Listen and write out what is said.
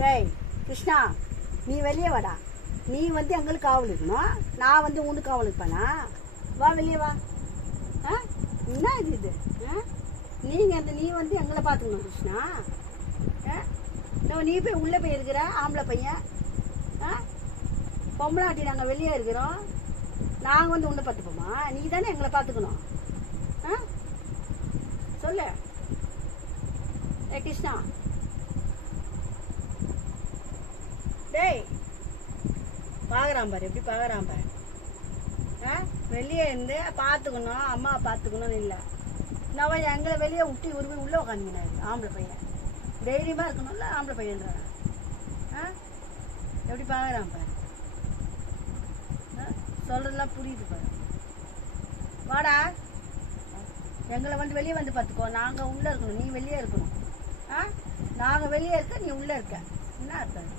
டேய் கிருஷ்ணா, நீ வெளியே வாடா. நீ வந்து எங்களுக்கு காவல் இருக்கணும், நான் வந்து உனக்கு காவல் இருப்பேனா? வா வெளியே வா. என்ன இது? நீ வந்து எங்களை பார்த்துக்கணும் கிருஷ்ணா. நீ போய் உள்ளே போய் இருக்கிற ஆம்பளை பையன், பொம்பளாட்டி நாங்கள் வெளியே இருக்கிறோம், நாங்கள் வந்து உன்னை பார்த்துப்போமா? நீ தானே எங்களை பார்த்துக்கணும். சொல்லு கிருஷ்ணா. டேய் பார்க்குறான் பாரு, எப்படி பார்க்குறான் பாரு. வெளியே இருந்து பார்த்துக்கணும், அம்மா பார்த்துக்கணும்னு இல்லை. நான் எங்களை வெளியே விட்டு உருவி உள்ளே உட்காந்துக்கினாரு ஆம்பளை பையன். தைரியமாக இருக்கணும்ல ஆம்பளை பையன்றான். எப்படி பார்க்குறான் பாரு. சொல்கிறதெல்லாம் புரியுது பாரு. வாடா, எங்களை வந்து வெளியே வந்து பார்த்துக்கோ. நாங்கள் உள்ளே இருக்கணும், நீ வெளியே இருக்கணும். நாங்கள் வெளியே இருக்க, நீ உள்ளே இருக்க. என்ன அர்த்தம்?